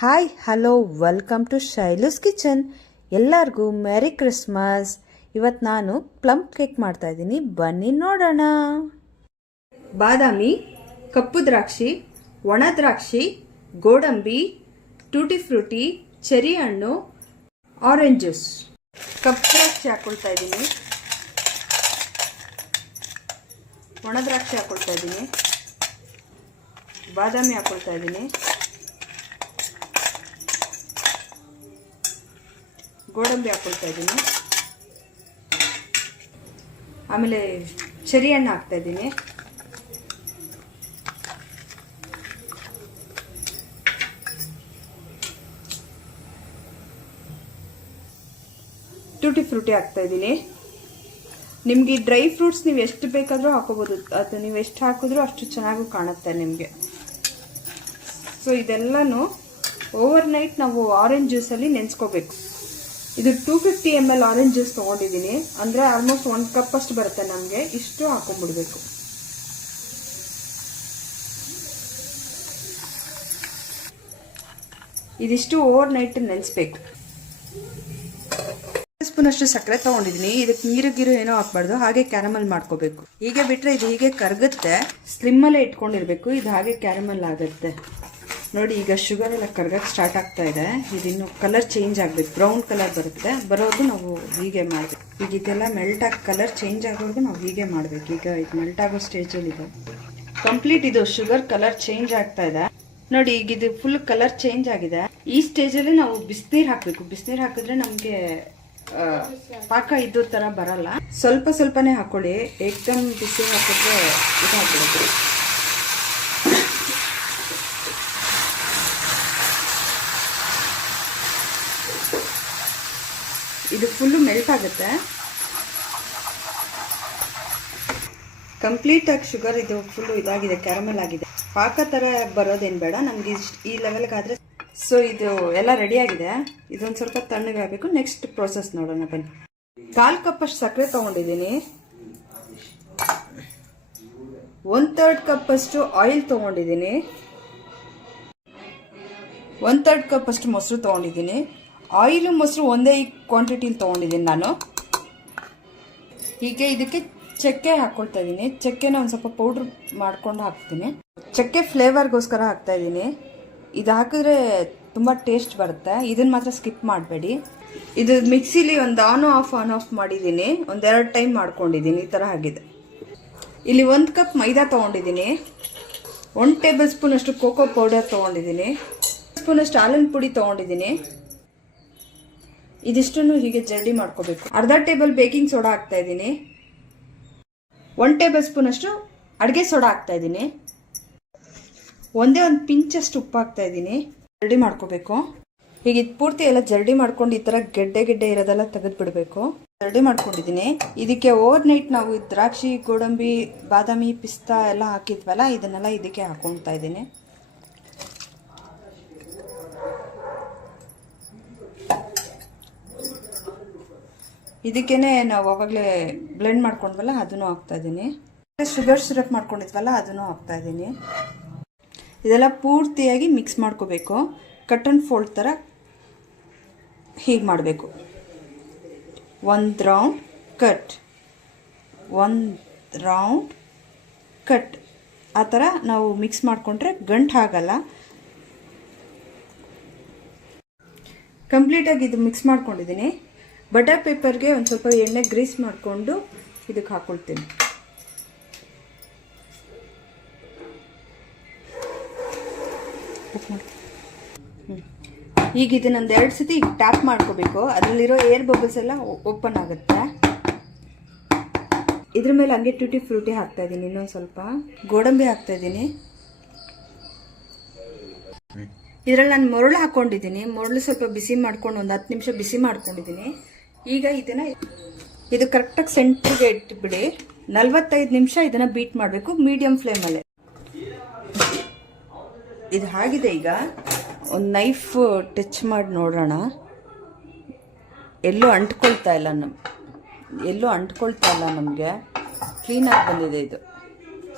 Hi hello welcome to Shailu's kitchen. ಎಲ್ಲರಿಗೂ merry Christmas. ಇವತ್ತು ನಾನು ಪ್ಲಮ್ ಕೇಕ್ ಮಾಡ್ತಾ ಇದ್ದೀನಿ, ಬನ್ನಿ ನೋಡೋಣ. ಬಾದಾಮಿ, ಕಪ್ಪು ದ್ರಾಕ್ಷಿ, ಒಣ ದ್ರಾಕ್ಷಿ, ಗೋಡಂಬಿ, ಟೂಟಿ ಫ್ರೂಟಿ, ಚೆರಿ ಹಣ್ಣು, ಆರೆಂಜ್ ಜ್ಯೂಸ್. ಕಪ್ಪು ದ್ರಾಕ್ಷಿ ಹಾಕೊಳ್ತಾ ಇದ್ದೀನಿ, ಒಣ ದ್ರಾಕ್ಷಿ ಹಾಕೊಳ್ತಾ ಇದ್ದೀನಿ, ಬಾದಾಮಿ ಹಾಕೊಳ್ತಾ ಇದ್ದೀನಿ, ಗೋಡಂಬಿ ಹಾಕೊಳ್ತಾ ಇದ್ದೀನಿ, ಆಮೇಲೆ ಚೆರಿ ಹಣ್ಣು ಹಾಕ್ತಾ ಇದ್ದೀನಿ, ಟೂಟಿ ಫ್ರೂಟಿ ಹಾಕ್ತಾ ಇದ್ದೀನಿ. ನಿಮಗೆ ಡ್ರೈ ಫ್ರೂಟ್ಸ್ ನೀವು ಎಷ್ಟು ಬೇಕಾದರೂ ಹಾಕೋಬಹುದು, ಅದು ನೀವು ಎಷ್ಟು ಹಾಕಿದ್ರೂ ಅಷ್ಟು ಚೆನ್ನಾಗೂ ಕಾಣುತ್ತೆ ನಿಮಗೆ. ಸೊ ಇದೆಲ್ಲನೂ ಓವರ್ ನೈಟ್ ನಾವು ಆರೆಂಜ್ ಜ್ಯೂಸಲ್ಲಿ ನೆನೆಸ್ಕೋಬೇಕು. ಇದು 250 ml ಆರೆಂಜ್ ಜ್ಯೂಸ್ ತೊಗೊಂಡಿದ್ದೀನಿ, ಅಂದರೆ ಆಲ್ಮೋಸ್ಟ್ 1 ಕಪ್ ಅಷ್ಟು ಬರುತ್ತೆ ನಮಗೆ. ಇಷ್ಟು ಹಾಕೊಂಡ್ಬಿಡ್ಬೇಕು. ಇದಿಷ್ಟು ಓವರ್ ನೈಟ್ ನೆನೆಸ್ಬೇಕು. 1 ಸ್ಪೂನ್ ಅಷ್ಟು ಸಕ್ಕರೆ ತೊಗೊಂಡಿದ್ದೀನಿ. ಇದಕ್ಕೆ ನೀರು ಏನೋ ಹಾಕ್ಬಾರ್ದು, ಹಾಗೆ ಕ್ಯಾರಮಲ್ ಮಾಡ್ಕೋಬೇಕು. ಹೀಗೆ ಬಿಟ್ಟರೆ ಇದು ಹೀಗೆ ಕರಗುತ್ತೆ. ಸ್ಲಿಮ್ಮಲ್ಲೇ ಇಟ್ಕೊಂಡಿರ್ಬೇಕು, ಇದು ಹಾಗೆ ಕ್ಯಾರಮಲ್ ಆಗುತ್ತೆ. ನೋಡಿ, ಈಗ ಶುಗರ್ ಎಲ್ಲ ಕರಗಕ್ಕೆ ಸ್ಟಾರ್ಟ್ ಆಗ್ತಾ ಇದೆ. ಇದಿನ್ನು ಕಲರ್ ಚೇಂಜ್ ಆಗಬೇಕು, ಬ್ರೌನ್ ಕಲರ್ ಬರೋದು ನಾವು ಹೀಗೆ ಮಾಡಬೇಕು. ಈಗ ಇದೆಲ್ಲ ಮೆಲ್ಟ್ ಆಗಿ ಕಲರ್ ಚೇಂಜ್ ಆಗೋವರೆಗೂ ನಾವು ಹೀಗೆ ಮಾಡಬೇಕು. ಈಗ ಇದು ಮೆಲ್ಟ್ ಆಗೋ ಸ್ಟೇಜಲ್ಲಿ ಇದೆ. ಕಂಪ್ಲೀಟ್ ಇದು ಶುಗರ್ ಕಲರ್ ಚೇಂಜ್ ಆಗ್ತಾ ಇದೆ. ನೋಡಿ, ಈಗ ಇದು ಫುಲ್ ಕಲರ್ ಚೇಂಜ್ ಆಗಿದೆ. ಈ ಸ್ಟೇಜಲ್ಲಿ ನಾವು ಬಿಸಿನೀರು ಹಾಕಬೇಕು. ಬಿಸಿನೀರು ಹಾಕಿದ್ರೆ ನಮಗೆ ಪಾಕ ಇದ್ದು ಥರ ಬರಲ್ಲ. ಸ್ವಲ್ಪ ಸ್ವಲ್ಪನೇ ಹಾಕೊಳ್ಳಿ, ಏಕ್ದಮ್ ಬಿಸಿ ಹಾಕಿದ್ರೆ ಇದು ಹಾಕ್ಬಿಡುತ್ತೆ. ಇದು ಫುಲ್ಲು ಮೆಲ್ಟ್ ಆಗುತ್ತೆ. ಕಂಪ್ಲೀಟ್ ಆಗಿ ಶುಗರ್ ಇದು ಫುಲ್ಲು ಇದಾಗಿದೆ, ಕ್ಯಾರಮಲ್ ಆಗಿದೆ. ಪಾಕ ಥರ ಬರೋದೇನು ಬೇಡ ನಮ್ಗೆ, ಈ ಲೆವೆಲ್ಗಾದರೆ. ಸೊ ಇದು ಎಲ್ಲ ರೆಡಿ ಆಗಿದೆ. ಇದೊಂದು ಸ್ವಲ್ಪ ತಣ್ಣಗಾಗಬೇಕು. ನೆಕ್ಸ್ಟ್ ಪ್ರೋಸೆಸ್ ನೋಡೋಣ ಬನ್ನಿ. 1/4 ಕಪ್ ಅಷ್ಟು ಸಕ್ಕರೆ ತೊಗೊಂಡಿದ್ದೀನಿ. 1/3 ಕಪ್ ಅಷ್ಟು ಆಯಿಲ್ ತೊಗೊಂಡಿದ್ದೀನಿ. 1/3 ಕಪ್ ಅಷ್ಟು ಮೊಸರು ತೊಗೊಂಡಿದ್ದೀನಿ. ಆಯಿಲು ಮೊಸರು ಒಂದೇ ಕ್ವಾಂಟಿಟಿಲಿ ತೊಗೊಂಡಿದ್ದೀನಿ ನಾನು. ಹೀಗೆ ಇದಕ್ಕೆ ಚಕ್ಕೆ ಹಾಕ್ಕೊಳ್ತಾ ಇದ್ದೀನಿ. ಚಕ್ಕೆನ ಒಂದು ಸ್ವಲ್ಪ ಪೌಡ್ರ್ ಮಾಡ್ಕೊಂಡು ಹಾಕ್ತೀನಿ. ಚಕ್ಕೆ ಫ್ಲೇವರ್ಗೋಸ್ಕರ ಹಾಕ್ತಾ ಇದ್ದೀನಿ. ಇದು ಹಾಕಿದ್ರೆ ತುಂಬ ಟೇಸ್ಟ್ ಬರುತ್ತೆ. ಇದನ್ನು ಮಾತ್ರ ಸ್ಕಿಪ್ ಮಾಡಬೇಡಿ. ಇದು ಮಿಕ್ಸಿಲಿ ಒಂದು ಆನ್ ಆಫ್ ಮಾಡಿದ್ದೀನಿ. 1-2 ಟೈಮ್ ಮಾಡ್ಕೊಂಡಿದ್ದೀನಿ. ಈ ಥರ ಆಗಿದೆ. ಇಲ್ಲಿ 1 ಕಪ್ ಮೈದಾ ತೊಗೊಂಡಿದ್ದೀನಿ. 1 ಟೇಬಲ್ ಸ್ಪೂನ್ ಅಷ್ಟು ಕೋಕೋ ಪೌಡರ್ ತೊಗೊಂಡಿದ್ದೀನಿ. 1 ಸ್ಪೂನ್ ಅಷ್ಟು ಹಾಲಿನ ಪುಡಿ ತೊಗೊಂಡಿದ್ದೀನಿ. ಇದಿಷ್ಟನ್ನು ಹೀಗೆ ಜರಡಿ ಮಾಡ್ಕೋಬೇಕು. ಅರ್ಧ ಟೇಬಲ್ ಬೇಕಿಂಗ್ ಸೋಡಾ ಹಾಕ್ತಾ ಇದ್ದೀನಿ. 1 ಟೇಬಲ್ ಸ್ಪೂನ್ ಅಷ್ಟು ಅಡುಗೆ ಸೋಡಾ ಹಾಕ್ತಾ ಇದ್ದೀನಿ. ಒಂದೇ ಒಂದು ಪಿಂಚಷ್ಟು ಉಪ್ಪು ಹಾಕ್ತಾ ಇದ್ದೀನಿ. ಜರಡಿ ಮಾಡ್ಕೋಬೇಕು. ಹೀಗೆ ಪೂರ್ತಿ ಎಲ್ಲ ಜರಡಿ ಮಾಡ್ಕೊಂಡು ಈ ಥರ ಗೆಡ್ಡೆ ಇರೋದೆಲ್ಲ ತೆಗೆದು ಬಿಡಬೇಕು. ಜರಡಿ ಮಾಡ್ಕೊಂಡಿದ್ದೀನಿ. ಇದಕ್ಕೆ ಓವರ್ ನೈಟ್ ನಾವು ದ್ರಾಕ್ಷಿ, ಗೋಡಂಬಿ, ಬಾದಾಮಿ, ಪಿಸ್ತಾ ಎಲ್ಲ ಹಾಕಿದ್ವಲ್ಲ, ಇದನ್ನೆಲ್ಲ ಇದಕ್ಕೆ ಹಾಕೊಳ್ತಾ ಇದ್ದೀನಿ. ಇದಕ್ಕೇನೆ ನಾವು ಅವಾಗಲೇ ಬ್ಲೆಂಡ್ ಮಾಡ್ಕೊಂಡ್ವಲ್ಲ, ಅದನ್ನು ಹಾಕ್ತಾ ಇದ್ದೀನಿ. ಶುಗರ್ ಸಿರಪ್ ಮಾಡ್ಕೊಂಡಿದ್ವಲ್ಲ, ಅದನ್ನು ಹಾಕ್ತಾ ಇದ್ದೀನಿ. ಇದೆಲ್ಲ ಪೂರ್ತಿಯಾಗಿ ಮಿಕ್ಸ್ ಮಾಡ್ಕೋಬೇಕು. ಕಟ್ ಆ್ಯಂಡ್ ಫೋಲ್ಡ್ ಥರ ಹೀಗೆ ಮಾಡಬೇಕು. 1 ರೌಂಡ್ ಕಟ್, 1 ರೌಂಡ್ ಕಟ್, ಆ ಥರ ನಾವು ಮಿಕ್ಸ್ ಮಾಡಿಕೊಂಡ್ರೆ ಗಂಟು ಆಗಲ್ಲ. ಕಂಪ್ಲೀಟಾಗಿ ಇದು ಮಿಕ್ಸ್ ಮಾಡ್ಕೊಂಡಿದ್ದೀನಿ. ಬಟರ್ ಪೇಪರ್ಗೆ ಒಂದು ಸ್ವಲ್ಪ ಎಣ್ಣೆ ಗ್ರೀಸ್ ಮಾಡಿಕೊಂಡು ಇದಕ್ಕೆ ಹಾಕ್ಕೊಳ್ತೀನಿ. ಈಗ ಇದನ್ನೊಂದು 2 ಸತಿ ಟ್ಯಾಪ್ ಮಾಡ್ಕೋಬೇಕು. ಅದರಲ್ಲಿರೋ ಏರ್ ಬಬಲ್ಸ್ ಎಲ್ಲ ಓಪನ್ ಆಗುತ್ತೆ. ಇದ್ರ ಮೇಲೆ ಹಂಗೆ ಟೂಟಿ ಫ್ರೂಟಿ ಹಾಕ್ತಾ ಇದ್ದೀನಿ. ಇನ್ನೊಂದು ಸ್ವಲ್ಪ ಗೋಡಂಬಿ ಹಾಕ್ತಾ ಇದ್ದೀನಿ. ಇದರಲ್ಲಿ ನಾನು ಮರಳು ಹಾಕ್ಕೊಂಡಿದ್ದೀನಿ. ಮರಳು ಸ್ವಲ್ಪ ಬಿಸಿ ಮಾಡ್ಕೊಂಡು ಒಂದು 10 ನಿಮಿಷ ಬಿಸಿ ಮಾಡ್ಕೊಂಡಿದ್ದೀನಿ. ಈಗ ಇದು ಕರೆಕ್ಟಾಗಿ ಸೆಂಟ್ರಿಗೆ ಇಟ್ಬಿಡಿ. 45 ನಿಮಿಷ ಇದನ್ನು ಬೀಟ್ ಮಾಡಬೇಕು ಮೀಡಿಯಂ ಫ್ಲೇಮಲ್ಲೇ. ಇದು ಆಗಿದೆ. ಈಗ ಒಂದು ನೈಫ್ ಟಚ್ ಮಾಡಿ ನೋಡೋಣ. ಎಲ್ಲೂ ಅಂಟ್ಕೊಳ್ತಾ ಇಲ್ಲ ನಮಗೆ. ಕ್ಲೀನಾಗಿ ಬಂದಿದೆ ಇದು.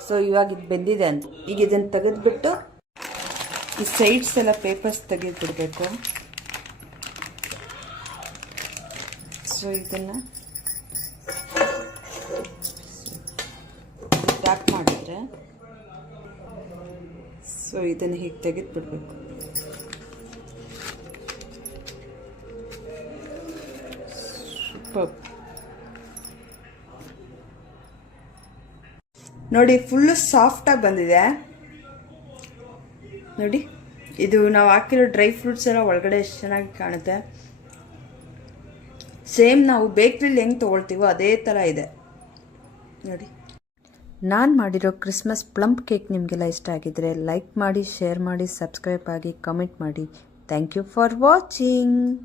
ಸೊ ಇವಾಗ ಇದು ಬೆಂದಿದೆ ಅಂತ. ಈಗ ಇದನ್ನು ತೆಗೆದುಬಿಟ್ಟು ಈ ಸೈಡ್ಸ್ ಎಲ್ಲ ಪೇಪರ್ಸ್ ತೆಗೆದುಬಿಡ್ಬೇಕು. ಸೊ ಇದನ್ನು ಟ್ಯಾಪ್ ಮಾಡಿದ್ರೆ ಸೊ ಇದನ್ನು ಹೀಗೆ ತೆಗೆದುಬಿಡ್ಬೇಕು. ಸೂಪರ್. ನೋಡಿ ಫುಲ್ಲು ಸಾಫ್ಟಾಗಿ ಬಂದಿದೆ ನೋಡಿ. ಇದು ನಾವು ಹಾಕಿರೋ ಡ್ರೈ ಫ್ರೂಟ್ಸ್ ಎಲ್ಲ ಒಳಗಡೆ ಎಷ್ಟು ಚೆನ್ನಾಗಿ ಕಾಣುತ್ತೆ. ಸೇಮ್ ನಾವು ಬೇಕ್ರಿಲಿ ಹೆಂಗೆ ತೊಗೊಳ್ತೀವೋ ಅದೇ ಥರ ಇದೆ ನೋಡಿ. ನಾನು ಮಾಡಿರೋ ಕ್ರಿಸ್ಮಸ್ ಪ್ಲಂಪ್ ಕೇಕ್ ನಿಮಗೆಲ್ಲ ಇಷ್ಟ ಆಗಿದ್ರೆ ಲೈಕ್ ಮಾಡಿ, ಶೇರ್ ಮಾಡಿ, ಸಬ್ಸ್ಕ್ರೈಬ್ ಆಗಿ, ಕಮೆಂಟ್ ಮಾಡಿ. Thank you for watching.